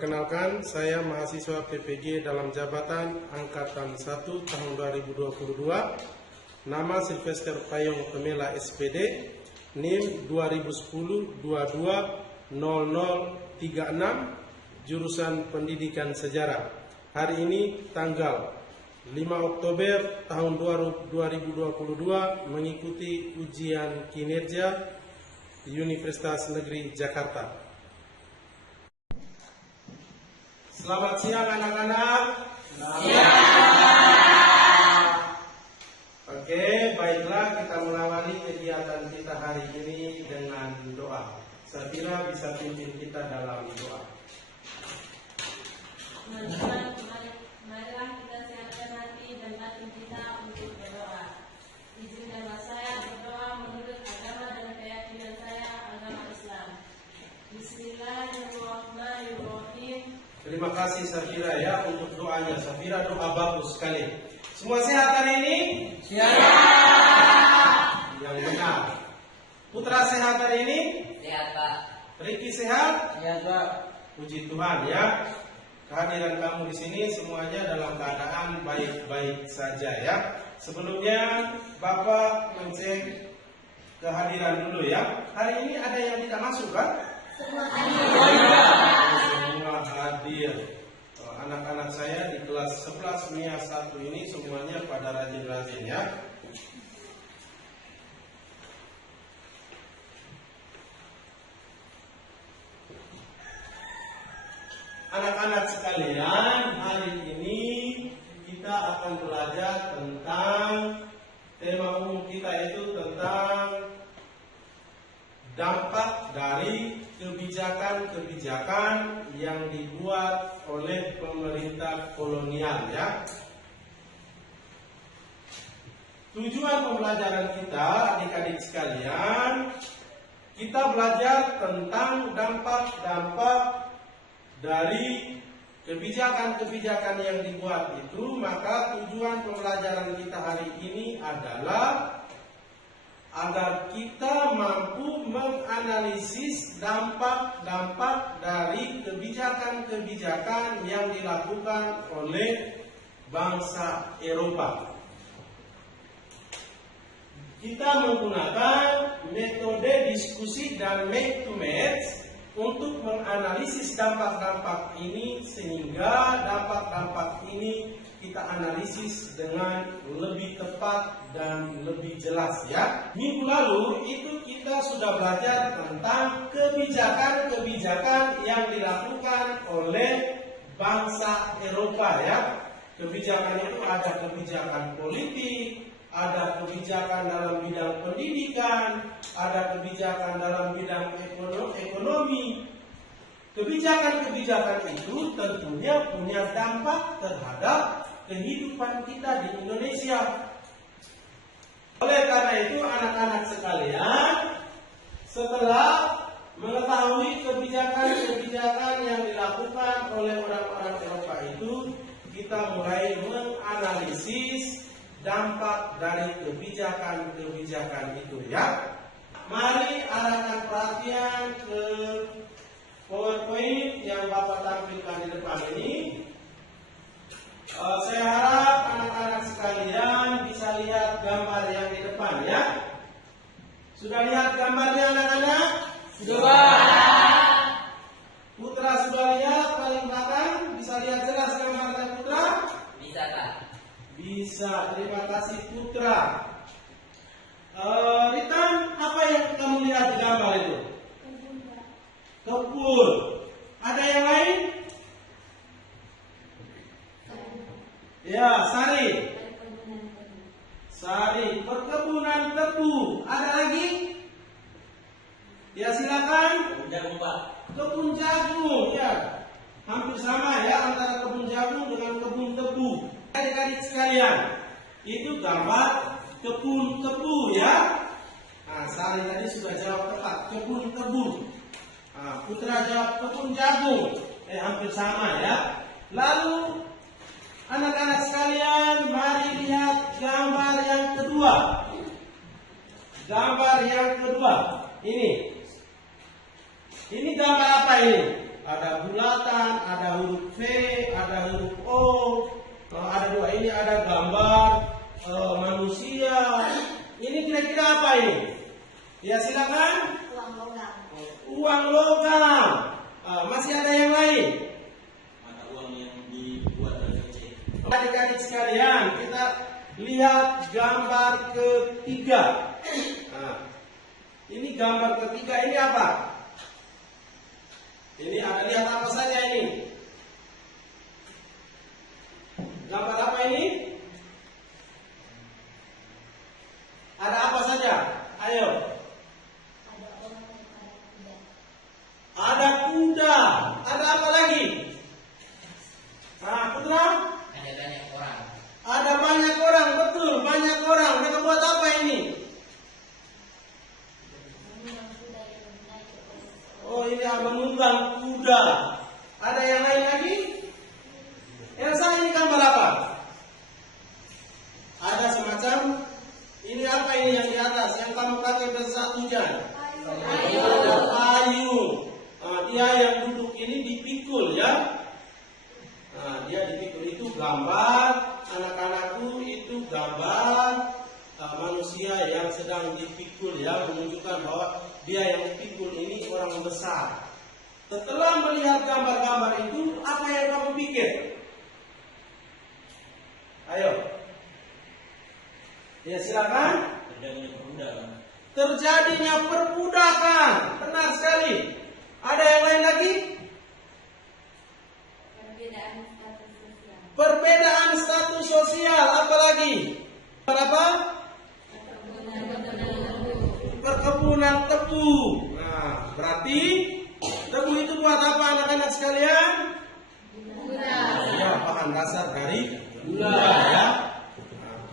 Perkenalkan, saya mahasiswa PPG dalam jabatan Angkatan 1 tahun 2022. Nama Sylvester Payong Pemela SPD, NIM 2010-22-0036, jurusan Pendidikan Sejarah. Hari ini tanggal 5 Oktober tahun 2022 mengikuti ujian kinerja di Universitas Negeri Jakarta. Selamat siang anak-anak. Oke, baiklah, kita mengawali kegiatan kita hari ini dengan doa. Safira bisa pimpin kita dalam doa. Marilah kita siapkan hati dan batin kita untuk berdoa. Izinkanlah saya berdoa menurut agama dan keyakinan saya, agama Islam. Bismillahirrahmanirrahim. Terima kasih Safira ya untuk doanya. Safira doa bagus sekali. Semua sehat hari ini? Sehat. Yang benar. Putra sehat hari ini? Sehat, Pak. Riki sehat? Sehat, Pak. Puji Tuhan ya. Kehadiran kamu di sini semuanya dalam keadaan baik-baik saja ya. Sebelumnya Bapak mengecek kehadiran dulu ya. Hari ini ada yang tidak masuk kan? Semua hadir. Anak-anak saya di kelas 11 MIA 1 ini semuanya pada rajin-rajin ya. Anak-anak sekalian, hari ini kita akan belajar tentang tema umum kita itu tentang dampak dari kebijakan-kebijakan yang dibuat oleh pemerintah kolonial ya. Tujuan pembelajaran kita, adik-adik sekalian, kita belajar tentang dampak-dampak dari kebijakan-kebijakan yang dibuat itu. Maka tujuan pembelajaran kita hari ini adalah agar kita mampu menganalisis dampak-dampak dari kebijakan-kebijakan yang dilakukan oleh bangsa Eropa. Kita menggunakan metode diskusi dan make to match untuk menganalisis dampak-dampak ini, sehingga dampak-dampak ini kita analisis dengan lebih tepat dan lebih jelas ya. Minggu lalu itu kita sudah belajar tentang kebijakan-kebijakan yang dilakukan oleh bangsa Eropa ya. Kebijakan itu ada kebijakan politik, ada kebijakan dalam bidang pendidikan, ada kebijakan dalam bidang ekonomi. Kebijakan-kebijakan itu tentunya punya dampak terhadap kehidupan kita di Indonesia. Oleh karena itu anak-anak sekalian, setelah mengetahui kebijakan-kebijakan yang dilakukan oleh orang-orang Eropa itu, kita mulai menganalisis dampak dari kebijakan-kebijakan itu ya. Mari arahkan perhatian ke PowerPoint yang Bapak tampilkan di depan ini. Saya harap anak-anak sekalian bisa lihat gambar yang di depan ya. Sudah lihat gambarnya anak-anak? Sudah. Putra sudah lihat paling belakang? Bisa lihat jelas gambarnya Putra? Bisa, Pak. Bisa, terima kasih Putra. Ritan, apa yang kamu lihat di gambar itu? Kebun. Ada yang lain? Ya, Sari. Sari, perkebunan tebu. Ada lagi? Ya, silakan. Kebun jagung, Pak. Kebun jagung, ya. Hampir sama ya antara kebun jagung dengan kebun tebu. Adik-adik sekalian, itu gambar kebun tebu ya. Nah, Sari tadi sudah jawab tepat, kebun tebu. Nah, Putra jawab kebun jagung. Hampir sama ya. Lalu anak-anak sekalian, mari lihat gambar yang kedua. Gambar yang kedua ini gambar apa ini? ada bulatan, ada huruf V, ada huruf O, ada dua ini, ada gambar manusia. Ini kira-kira apa ini? Ya silakan. Uang logam. Uang logam. Masih ada yang lain? Mata uang yang dibuat dari kecil. Adik-adik sekalian, kita lihat gambar ketiga. Nah, ini gambar ketiga, ini apa? Ini ada, lihat apa saja ini? Gambar apa ini? Ada apa saja? Ayo. Ada kuda. Ada apa lagi? Nah, Putra? Ada banyak orang. Ada banyak orang, betul, banyak orang. Mereka buat apa ini? Oh, ini menunggang kuda. Ada yang lain lagi? Elsa, ini gambar apa? Ada semacam, ini apa ini yang di atas? Yang kamu pakai pada saat hujan? Payung. Dia yang duduk ini dipikul ya. Nah, dia dipikul, itu gambar anak-anakku, itu gambar manusia yang sedang dipikul ya, menunjukkan bahwa dia yang dipikul ini orang besar. Setelah melihat gambar-gambar itu, apa yang kamu pikir? Ayo. Ya silakan. Terjadinya perbudakan. Terjadinya perbudakan. Benar sekali. Ada yang lain lagi? Perbedaan status sosial. Perbedaan status sosial. Apa lagi? Apa? Perkebunan tebu. Nah, berarti tebu itu buat apa anak-anak sekalian? Gula. Ya, bahan dasar dari gula ya. Nah.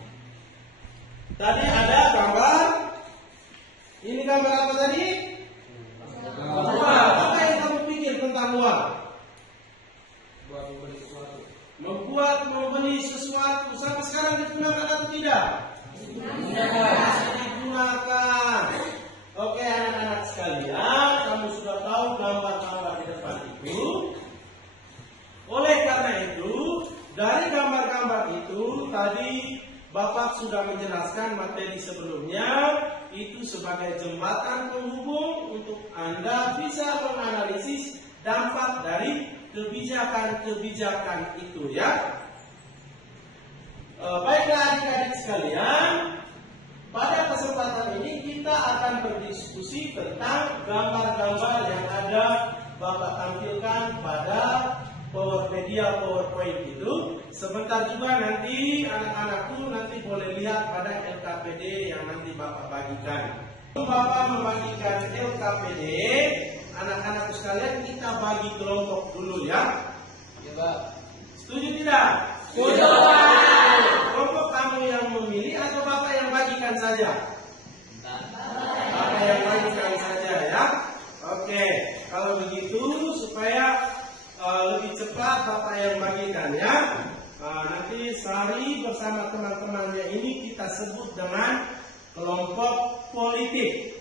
Tadi ada gambar. Ini gambar apa tadi? Uang. Apa yang kamu pikir tentang uang? Membuat membeli sesuatu. Sampai sekarang digunakan atau tidak? Masih digunakan. Oke anak-anak sekalian, kamu sudah tahu gambar-gambar di depan itu. Oleh karena itu, dari gambar-gambar itu tadi Bapak sudah menjelaskan materi sebelumnya, itu sebagai jembatan penghubung untuk Anda bisa menganalisis dampak dari kebijakan-kebijakan itu ya. Baiklah adik-adik sekalian, pada kesempatan ini kita akan berdiskusi tentang gambar-gambar yang ada Bapak tampilkan pada media PowerPoint itu. Sebentar juga nanti anak-anakku nanti boleh lihat pada LKPD yang nanti Bapak bagikan. Bapak membagikan LKPD, anak-anakku sekalian kita bagi kelompok dulu ya. Ya, Pak. Setuju tidak? Setuju, Pak. Kelompok kamu yang memilih atau Bapak yang bagikan saja? Bapak yang bagikan saja ya. Oke, kalau begitu supaya lebih cepat Bapak yang bagikan ya. Nanti Sari bersama teman-temannya ini kita sebut dengan kelompok politik.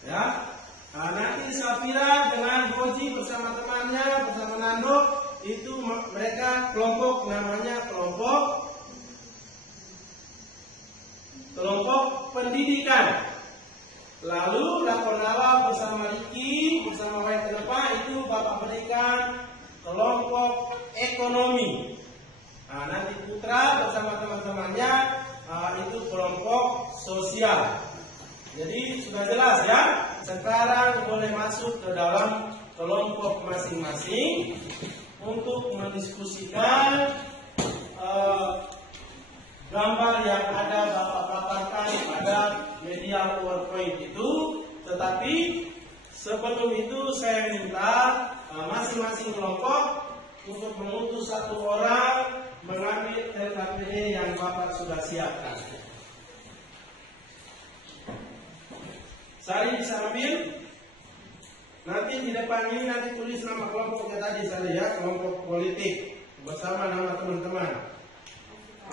Ya. Nanti Safira dengan Hoji bersama temannya, bersama Nando, itu mereka kelompok namanya kelompok pendidikan. Lalu Lakonawa bersama Riki, bersama Wai Tenepa itu Bapak berikan kelompok ekonomi. Nanti Putra bersama teman-temannya itu kelompok sosial. Jadi sudah jelas ya. Sekarang boleh masuk ke dalam kelompok masing-masing untuk mendiskusikan gambar yang ada Bapak paparkan pada media PowerPoint itu. Tetapi sebelum itu saya minta masing-masing kelompok untuk mengutus satu orang mengambil LKPD yang Bapak sudah siapkan. Sari bisa ambil. Nanti di depan ini nanti tulis nama kelompoknya tadi Sari ya, kelompok politik bersama nama teman-teman.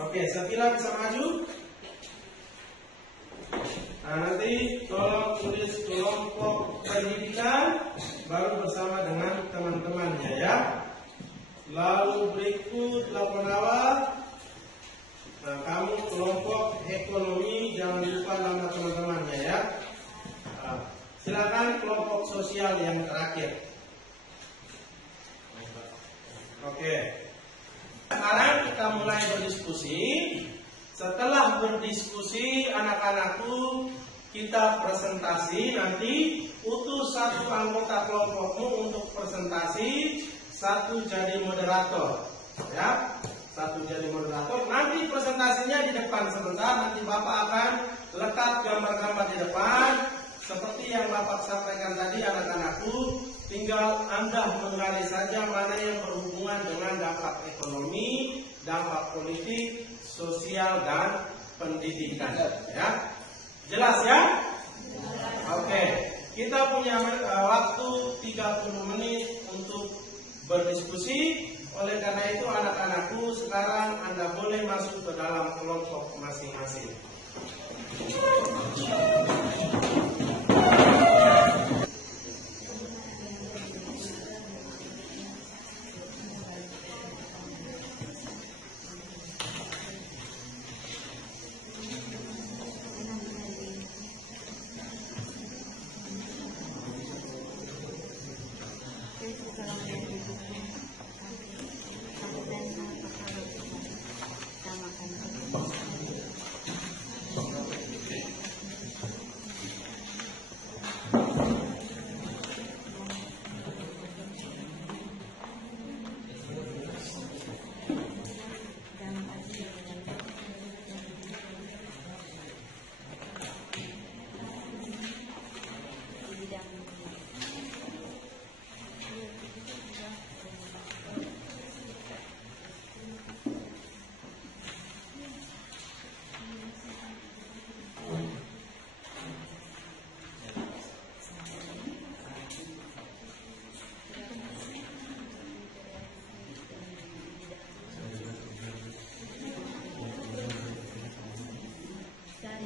Oke, Safira bisa maju. Nanti tolong tulis kelompok pendidikan baru bersama dengan teman. teman-temannya ya. Lalu berikut laporan awal. Nah, kamu kelompok ekonomi jangan lupa nama teman-temannya ya. Silakan kelompok sosial yang terakhir. Oke. Sekarang kita mulai berdiskusi. Setelah berdiskusi anak-anakku, kita presentasi. Nanti utus satu anggota kelompokmu untuk presentasi, satu jadi moderator ya. Satu jadi moderator. Nanti presentasinya di depan sebentar. Nanti Bapak akan letak gambar-gambar di depan. Seperti yang Bapak sampaikan tadi anak-anakku, tinggal Anda menggali saja mana yang berhubungan dengan dampak ekonomi, dampak politik, sosial, dan pendidikan ya. Jelas ya? Oke. Kita punya waktu 30 menit untuk berdiskusi. Oleh karena itu anak-anakku, sekarang Anda boleh masuk ke dalam kelompok masing-masing.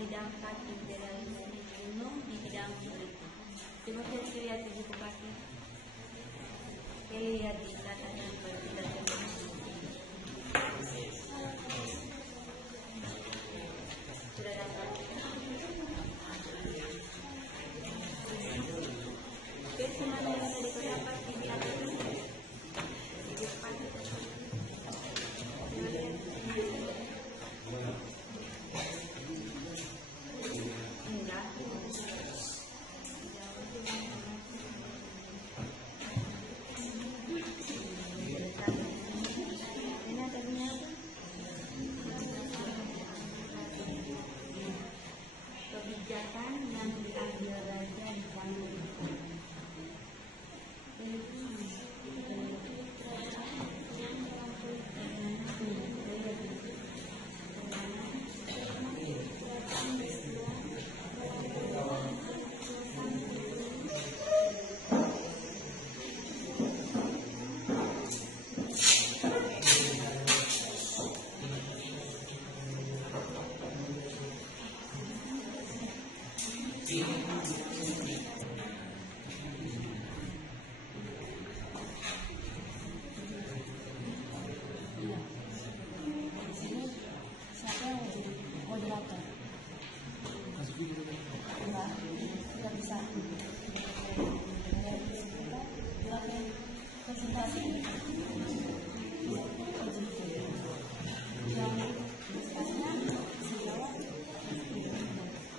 Dampak liberalisasi gunung di bidang politik. Coba kita lihat di buku kaki. Lihat di data yang berbeda. Sudah dapat. Oke, semuanya yang tadi terdapat di belakang ini. Di depan. Kebijakan yang diambil raja di zaman itu.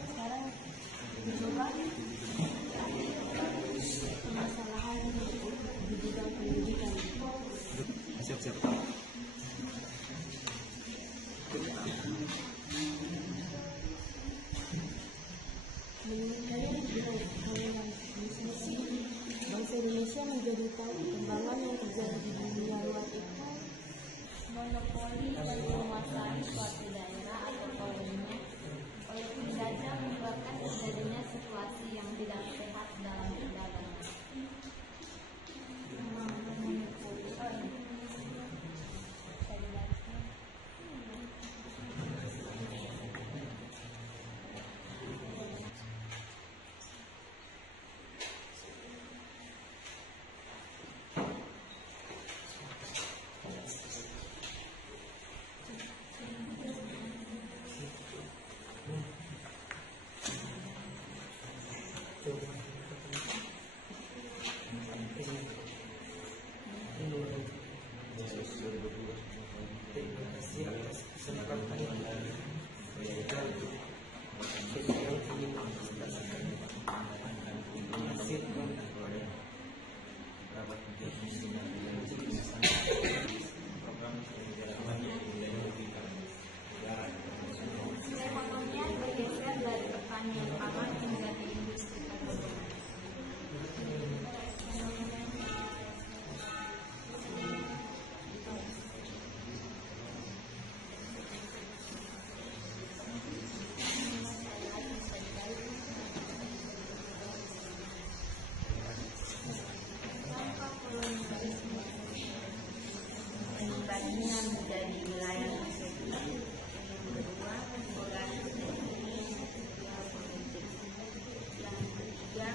Sekarang yang aman menjadi industri perdagangan. Penyebarannya menjadi wilayah masyarakat. Yang kedua, polarisasi sosial politik. Yang ketiga,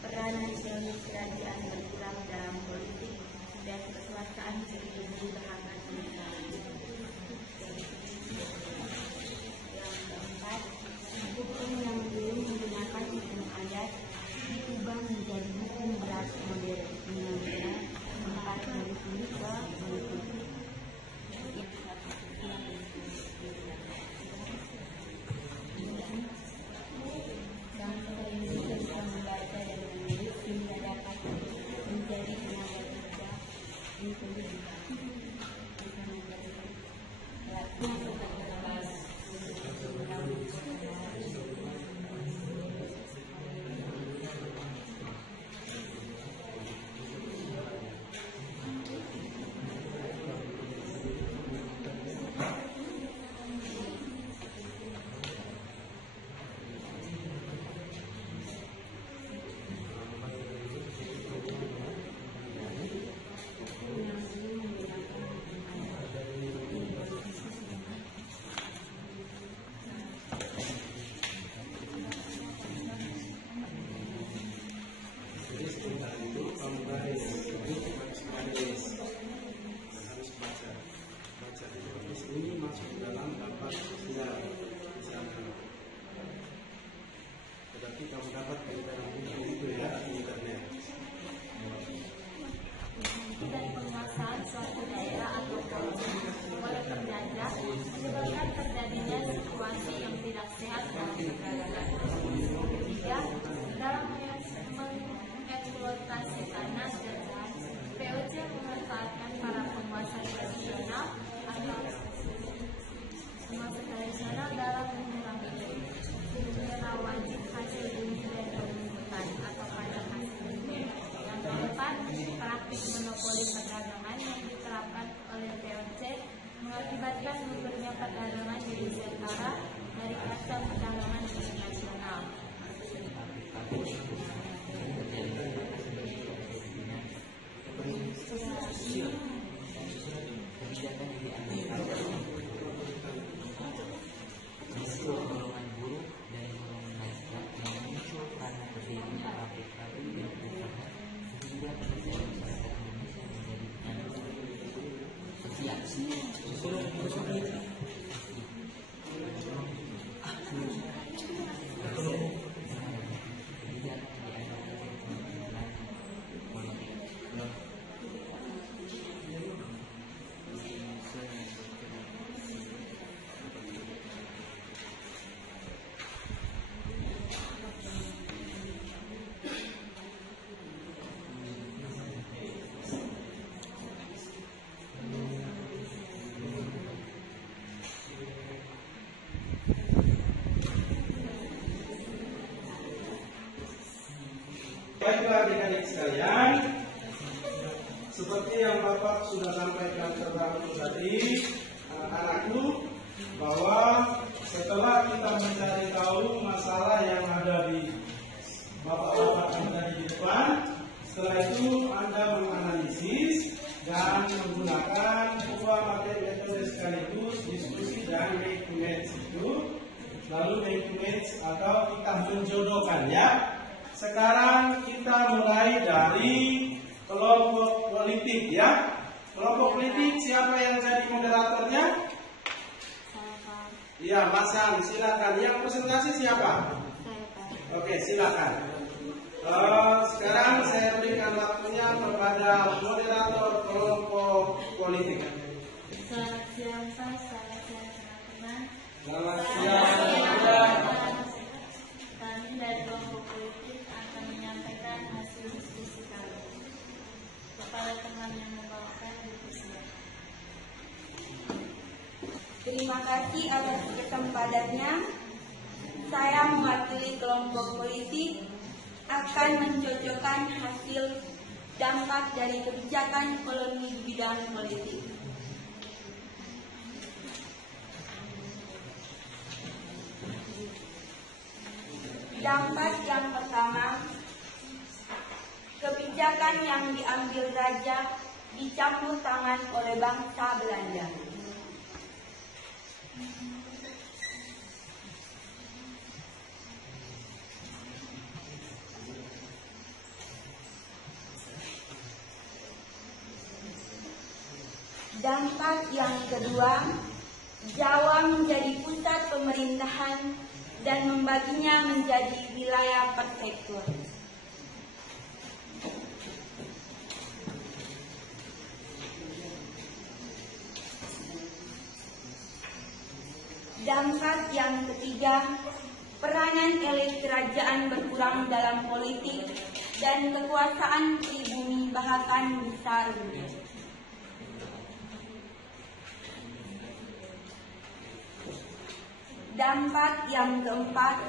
peranan teori kerajaan berperan dalam politik dan kekuasaan sebagai bahan negara. Yang keempat, hukum yang belum menggunakan hukum adat diubah menjadi hukum berat modern dengan berat tempat mengikuti ke mengikuti. Dan sering bisa membaca dan menulis hingga dapat menjadi tenaga kerja di pendidikan. Bisa menjadi pelatihan sebagai lembaga Jadi sebentar itu kamu baris, harus baca. Terus ini masuk dalam dapat sosial misalnya. Tetapi kamu dapat dari dalam buku itu ya di internet. dan penguasaan suatu daerah atau kawasan oleh penjajah menyebabkan terjadinya situasi yang tidak sehat dalam negara. Ketiga, dalam mengeksploitasi tanah dan lahan, POC memanfaatkan para penguasa tradisional dalam menyerang itu. Sebenarnya wajib hasil bumi dan pemungkutan atau pajak hasil bumi. Yang keempat, praktik monopoli perdagangan yang diterapkan oleh POC mengakibatkan gugurnya perdagangan di Nusantara dari kaca perdagangan internasional. Kebijakan yang diambil justru golongan buruh dan golongan masyarakat yang muncul karena berdirinya pabrik-pabrik dan perusahaan sehingga pekerjaan masyarakat Indonesia menjadi Baiklah adik-adik sekalian, seperti yang Bapak sudah sampaikan terdahulu tadi, anak-anakku, bahwa setelah kita mencari tahu masalah yang ada di Bapak-bapak yang tadi di depan, setelah itu Anda menganalisis dan menggunakan dua materi metode sekaligus diskusi dan make to match itu, lalu make to match atau kita menjodohkan ya. Sekarang kita mulai dari kelompok politik ya. Kelompok politik siapa yang jadi moderatornya? Saya Pak. Iya, Mas Sang, silakan. Yang presentasi siapa? Saya Pak. Oke, silakan. Sekarang saya berikan waktunya kepada moderator kelompok politik. Selamat siang Pak, selamat siang teman-teman. Selamat siang. Kami dari kelompok politik akan menyampaikan hasil diskusi kami kepada teman yang membawakan diskusinya. Terima kasih atas kesempatannya. saya mewakili kelompok politik akan mencocokkan hasil dampak dari kebijakan koloni di bidang politik. Dampak yang pertama, kebijakan yang diambil raja dicampur tangan oleh bangsa Belanda. Dampak yang kedua, Jawa menjadi pusat pemerintahan dan membaginya menjadi wilayah prefektur. Dampak yang ketiga, peranan elit kerajaan berkurang dalam politik dan kekuasaan pribumi bahkan bisa runtuh. Dampak yang keempat,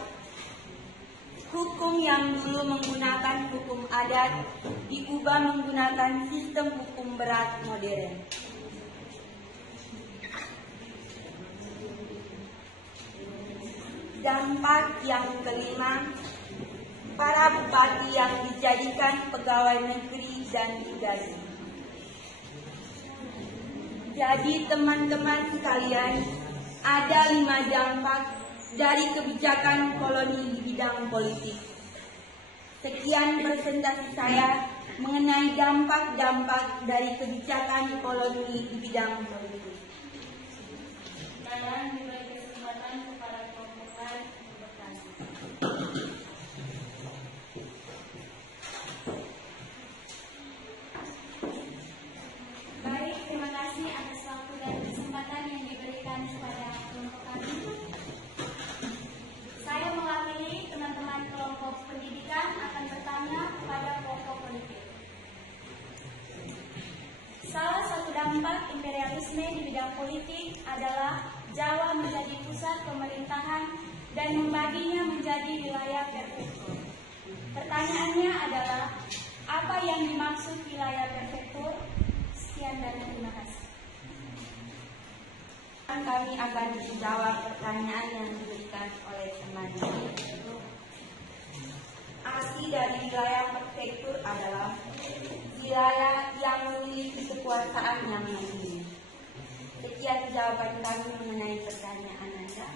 hukum yang dulu menggunakan hukum adat diubah menggunakan sistem hukum berat modern. Dampak yang kelima, para bupati yang dijadikan pegawai negeri dan digaji. Jadi teman-teman sekalian, ada 5 dampak dari kebijakan koloni di bidang politik. Sekian presentasi saya mengenai dampak-dampak dari kebijakan koloni di bidang politik. Sekarang diberi kesempatan kepada kelompok lain untuk bertanya. Baik, terima kasih atas waktu dan kesempatan yang diberikan kepada kelompok kami. Saya mewakili teman-teman kelompok pendidikan akan bertanya kepada kelompok politik. Salah satu dampak imperialisme di bidang politik adalah Jawa menjadi pusat pemerintahan dan membaginya menjadi wilayah prefektur. Pertanyaannya adalah, apa yang dimaksud wilayah prefektur? Sekian dan terima kasih. Kami akan menjawab pertanyaan yang diberikan oleh teman. Arti dari wilayah prefektur adalah wilayah yang memiliki kekuasaan yang mandiri. Sekian jawaban kami mengenai pertanyaan Anda.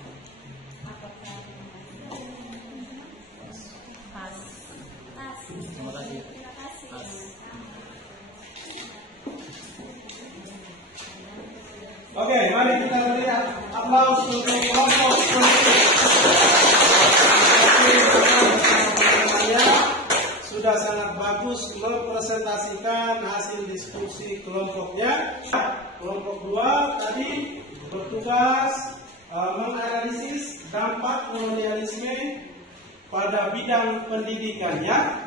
Apakah Pas. Terima kasih. Oke, mari kita lihat aplaus untuk kelompok politik. Saya sudah sangat bagus mempresentasikan hasil diskusi kelompoknya. Kelompok 2 tadi bertugas menganalisis dampak kolonialisme pada bidang pendidikan ya.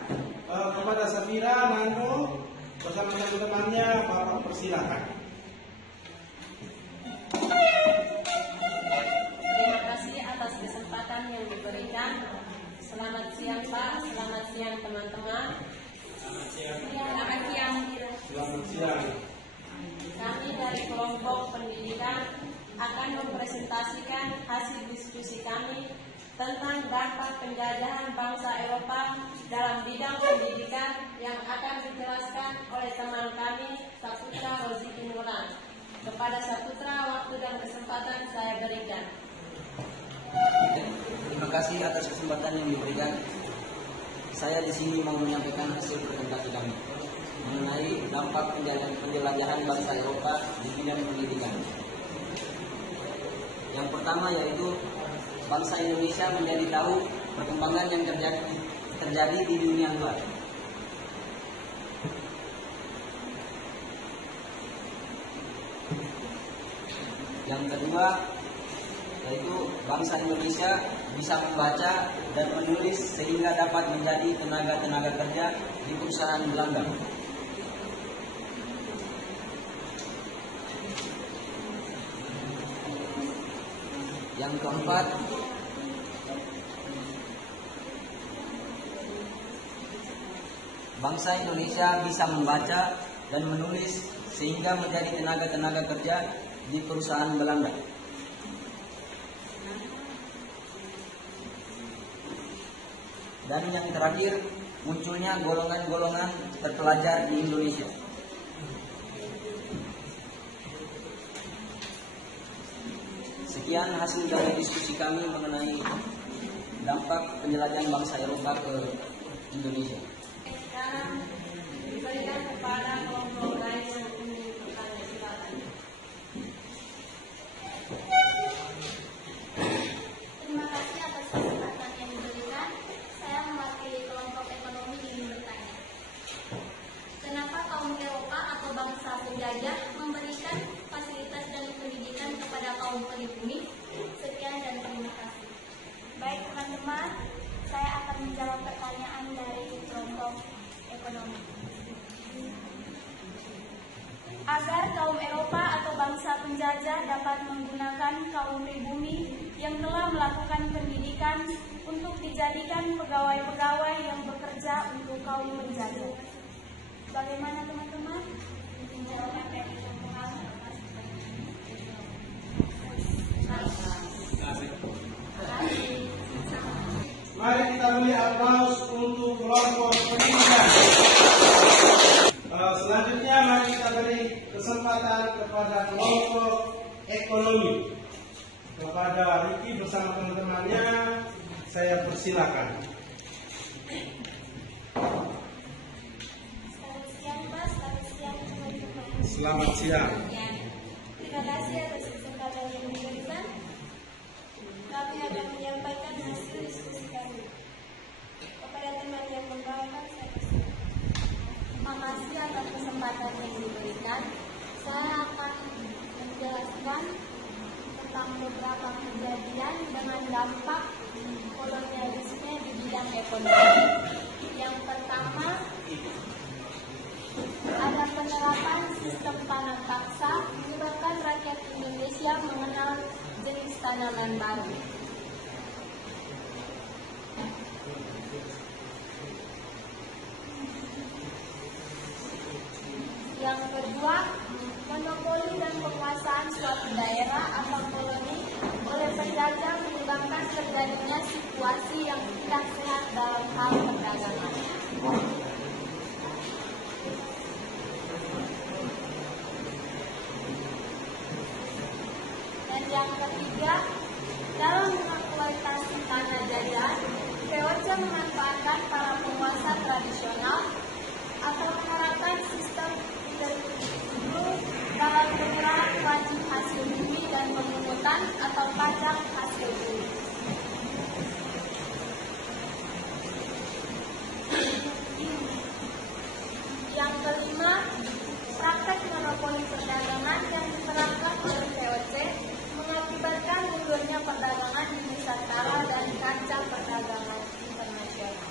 Kepada Safira, Nando bersama teman-temannya, Bapak persilakan. Terima kasih atas kesempatan yang diberikan. Selamat siang Pak, selamat siang teman-teman. Selamat siang. Selamat siang. Kami dari kelompok pendidikan akan mempresentasikan hasil diskusi kami tentang dampak penjajahan bangsa Eropa dalam bidang pendidikan yang akan dijelaskan oleh teman kami, Saputra Roziki Nuran. Kepada Saputra, waktu dan kesempatan saya berikan. Terima kasih atas kesempatan yang diberikan. Saya di sini mau menyampaikan hasil presentasi kami mengenai dampak penjelajahan bangsa Eropa di bidang pendidikan. Yang pertama yaitu bangsa Indonesia menjadi tahu perkembangan yang terjadi di dunia luar. Yang kedua yaitu bangsa Indonesia bisa membaca dan menulis sehingga dapat menjadi tenaga kerja di perusahaan Belanda. Yang keempat, bangsa Indonesia bisa membaca dan menulis sehingga menjadi tenaga-tenaga kerja di perusahaan Belanda. Dan yang terakhir, munculnya golongan-golongan terpelajar di Indonesia. Sekian hasil dari diskusi kami mengenai dampak penjelajahan bangsa Eropa ke Indonesia. Sekarang diberikan kepada kelompok lain yang ingin bertanya, silakan. Terima kasih atas kesempatan yang diberikan. Saya mewakili kelompok ekonomi ingin bertanya. Kenapa kaum Eropa atau bangsa penjajah memberikan fasilitas dan pendidikan kepada kaum pribumi? Sekian dan terima kasih. Baik teman-teman, saya akan menjawab pertanyaan dari kelompok ekonomi. Agar kaum Eropa atau bangsa penjajah dapat menggunakan kaum pribumi yang telah melakukan pendidikan untuk dijadikan pegawai-pegawai yang bekerja untuk kaum penjajah. Bagaimana teman-teman? Jawaban dari kelompok kami. Mari kita beri aplaus untuk kelompok pendidikan. Selanjutnya mari kita beri kesempatan kepada kelompok ekonomi. Kepada Ricky bersama teman-temannya, saya persilakan. Selamat siang. Terima kasih atas kesempatan yang diberikan. Kami akan menyampaikan hasil diskusi kami. Kepada teman yang membawakan, saya persilakan. Terima kasih atas kesempatan yang diberikan. Saya akan menjelaskan tentang beberapa kejadian dengan dampak kolonialisme di bidang ekonomi. Yang pertama, ada penerapan sistem tanam paksa menyebabkan rakyat Indonesia mengenal jenis tanaman baru. Yang kedua, monopoli dan penguasaan suatu daerah atau koloni oleh penjajah menyebabkan terjadinya situasi yang tidak sehat dalam hal perdagangan. Dan yang ketiga, dalam mengeksploitasi tanah jajan, VOC memanfaatkan para penguasa tradisional atau menerapkan sistem dalam penerapan wajib hasil bumi dan pemungutan atau pajak hasil bumi. Yang kelima, praktek monopoli perdagangan yang diterapkan oleh VOC mengakibatkan mundurnya perdagangan di Nusantara dan kancah perdagangan internasional.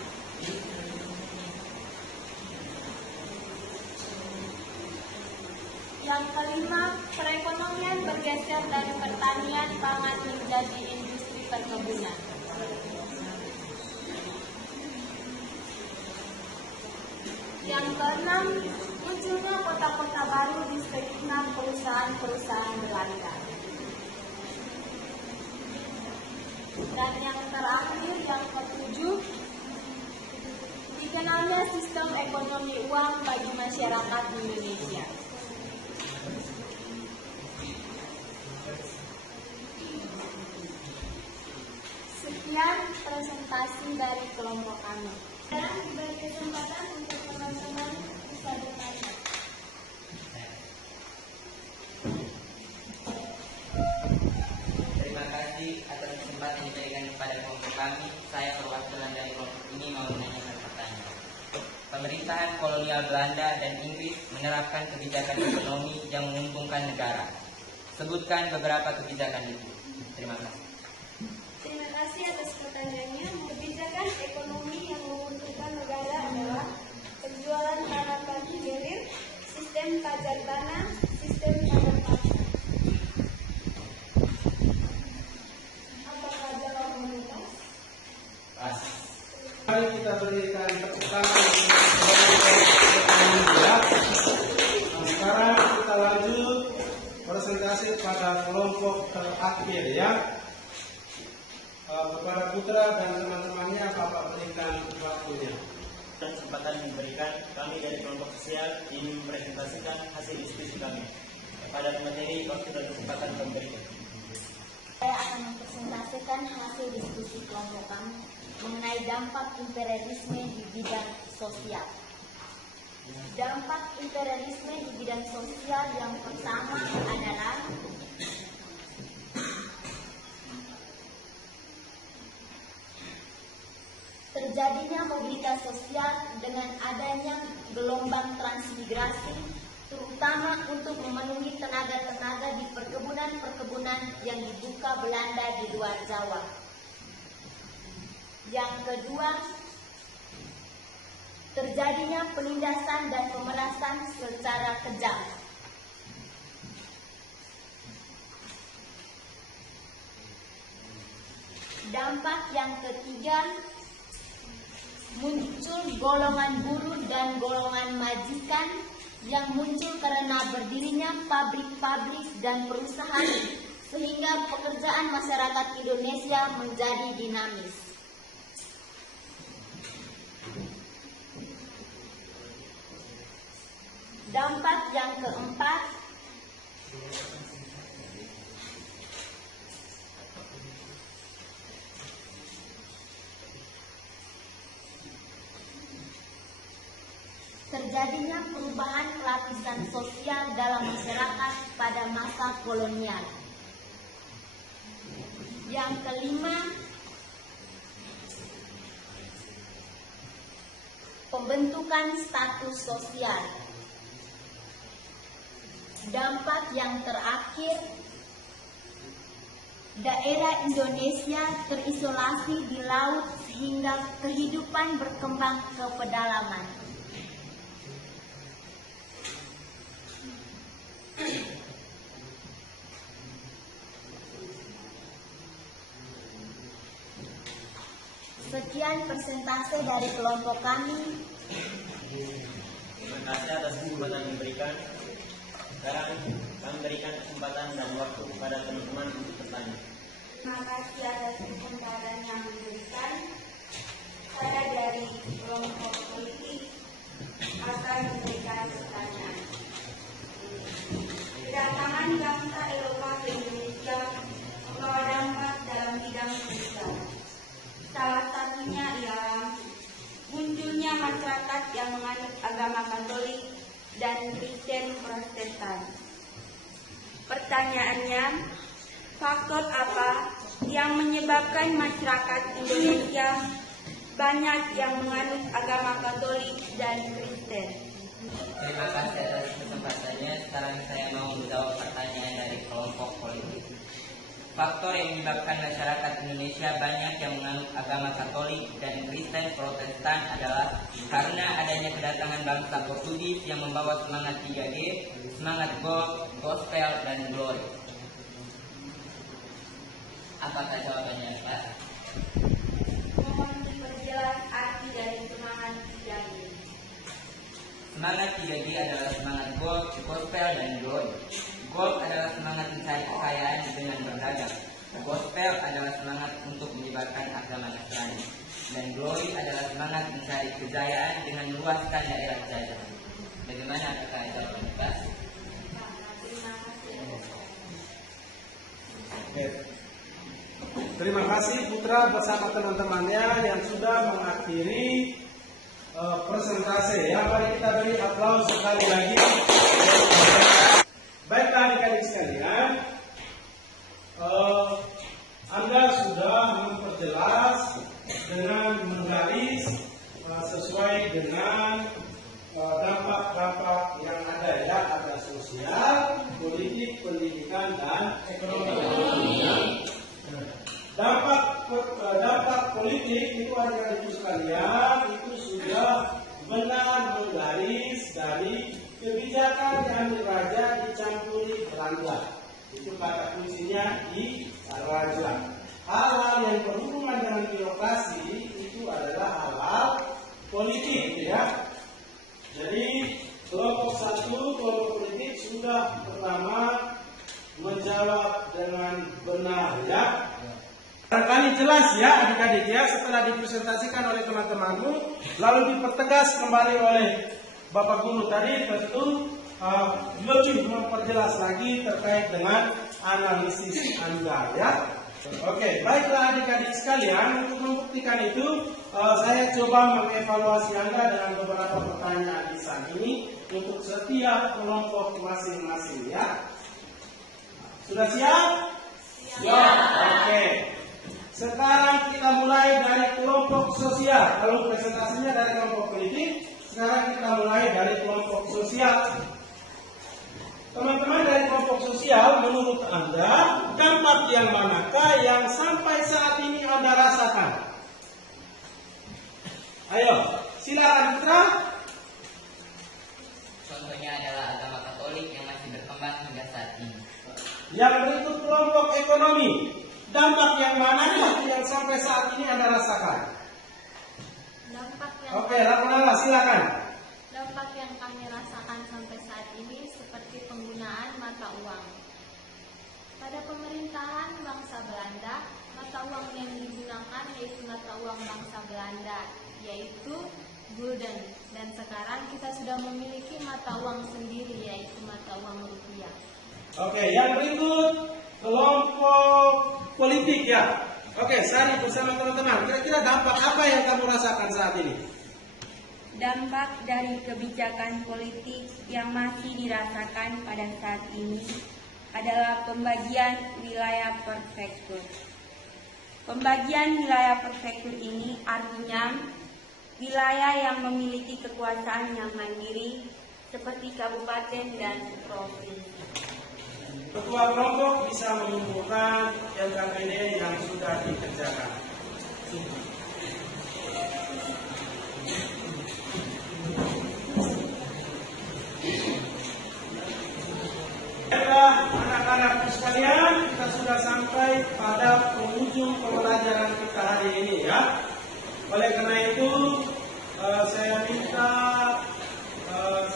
Yang kelima, perekonomian bergeser dari pertanian pangan menjadi industri perkebunan. Yang keenam, munculnya kota-kota baru di sekitar perusahaan-perusahaan Belanda. Dan yang terakhir, yang ketujuh, dikenalnya sistem ekonomi uang bagi masyarakat Indonesia. Sekian presentasi dari kelompok kami. Dan diberi kesempatan untuk teman-teman bisa bertanya. Terima kasih atas kesempatan yang diberikan kepada kelompok kami. Saya perwakilan dari kelompok ini mau menanyakan pertanyaan. Pemerintahan kolonial Belanda dan Inggris menerapkan kebijakan ekonomi yang menguntungkan negara. Sebutkan beberapa kebijakan itu. Terima kasih. Terima kasih atas pertanyaannya. Kebijakan ekonomi yang menguntungkan negara adalah penjualan tanah particular, sistem pajak tanah, sistem pajak pasar. Apakah jawab komunitas? Mari kita berikan tepuk tangan untuk kasih pada kelompok terakhir ya. Kepada Putra dan teman-temannya Bapak berikan waktunya. Kesempatan yang diberikan, kami dari kelompok sosial ingin mempresentasikan hasil diskusi kami kepada materi waktu dan kesempatan pemberian. Saya akan mempresentasikan hasil diskusi kelompok kami mengenai dampak imperialisme di bidang sosial. Dampak imperialisme di bidang sosial yang pertama adalah terjadinya mobilitas sosial dengan adanya gelombang transmigrasi, terutama untuk memenuhi tenaga-tenaga di perkebunan-perkebunan yang dibuka Belanda di luar Jawa. Yang kedua, terjadinya penindasan dan pemerasan secara kejam. Dampak yang ketiga, muncul golongan buruh dan golongan majikan yang muncul karena berdirinya pabrik-pabrik dan perusahaan sehingga pekerjaan masyarakat Indonesia menjadi dinamis. Dampak yang keempat, terjadinya perubahan lapisan sosial dalam masyarakat pada masa kolonial. Yang kelima, pembentukan status sosial. Dampak yang terakhir, daerah Indonesia terisolasi di laut sehingga kehidupan berkembang ke pedalaman. Sekian persentase dari kelompok kami. Terima kasih atas kesempatan yang diberikan. Sekarang kami berikan kesempatan dan waktu kepada teman-teman untuk bertanya. Terima kasih atas kesempatan yang diberikan. Saya dari kelompok politik akan memberikan pertanyaan. Kedatangan bangsa Eropa ke Indonesia membawa dampak dalam bidang sosial. Salah satunya ialah munculnya masyarakat yang menganut agama Katolik dan Kristen Protestan. Pertanyaannya, faktor apa yang menyebabkan masyarakat Indonesia banyak yang menganut agama Katolik dan Kristen? Terima kasih atas kesempatannya. Sekarang saya mau menjawab pertanyaan dari kelompok politik. Faktor yang menyebabkan masyarakat Indonesia banyak yang menganut agama Katolik dan Kristen Protestan adalah karena adanya kedatangan bangsa Portugis yang membawa semangat 3G, semangat gospel dan glory. Apakah jawabannya, Pak? Mohon diperjelas arti dari semangat 3G. Semangat 3G adalah semangat gospel dan glory. Gold adalah semangat mencari kekayaan dengan berdagang. Gospel adalah semangat untuk menyebarkan agama Nasrani. Dan glory adalah semangat mencari kejayaan dengan meluaskan daerah jajah. Bagaimana apakah jawabannya, Pak? Terima kasih Putra bersama teman-temannya yang sudah mengakhiri presentasi. Ya, mari kita beri aplaus sekali lagi. Baiklah adik-adik sekalian, Anda sudah memperjelas dengan menggaris sesuai dengan dampak-dampak yang ada ya, ada sosial, politik, pendidikan, dan ekonomi. Dampak politik itu adik-adik sekalian itu sudah benar menggaris dari kebijakan diambil raja dicampuri Belanda. Itu kata kuncinya di raja. Hal-hal yang berhubungan dengan birokrasi itu adalah hal-hal politik ya. Jadi kelompok satu, kelompok politik sudah pertama menjawab dengan benar ya. Barangkali jelas ya adik-adik ya, setelah dipresentasikan oleh teman-temanmu lalu dipertegas kembali oleh Bapak Guru tadi, tentu lebih memperjelas lagi terkait dengan analisis Anda ya. Oke, baiklah adik-adik sekalian, untuk membuktikan itu saya coba mengevaluasi Anda dengan beberapa pertanyaan lisan ini untuk setiap kelompok masing-masing ya. Sudah siap? Siap. Oke. Sekarang kita mulai dari kelompok sosial. Kalau presentasinya dari kelompok politik, sekarang kita mulai dari kelompok sosial. Teman-teman dari kelompok sosial, menurut Anda, dampak yang manakah yang sampai saat ini Anda rasakan? Ayo, silakan Putra. Contohnya adalah agama Katolik yang masih berkembang hingga saat ini. Yang berikut kelompok ekonomi. Dampak yang mana yang sampai saat ini Anda rasakan? Dampak yang Oke, Lakunala, silakan. dampak yang kami rasakan sampai saat ini seperti penggunaan mata uang. Pada pemerintahan bangsa Belanda, mata uang yang digunakan yaitu mata uang bangsa Belanda, yaitu gulden. Dan sekarang kita sudah memiliki mata uang sendiri, yaitu mata uang rupiah. Oke, yang berikut kelompok politik ya. Oke, Sari bersama teman-teman. Kira-kira dampak apa yang kamu rasakan saat ini? Dampak dari kebijakan politik yang masih dirasakan pada saat ini adalah pembagian wilayah prefektur. Pembagian wilayah prefektur ini artinya wilayah yang memiliki kekuasaan yang mandiri seperti kabupaten dan provinsi. Ketua kelompok bisa mengumpulkan LKPD yang sudah dikerjakan. Baiklah anak-anak sekalian, kita sudah sampai pada penghujung pembelajaran kita hari ini ya. Oleh karena itu saya minta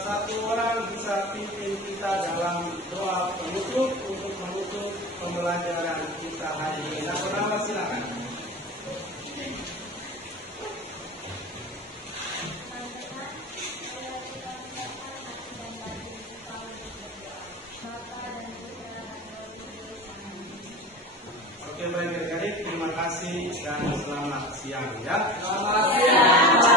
satu orang bisa pimpin kita dalam doa penutup untuk menutup pembelajaran kita hari ini. Lakunala, silakan. Oke baik adik-adik, terima kasih dan selamat siang ya. Selamat siang.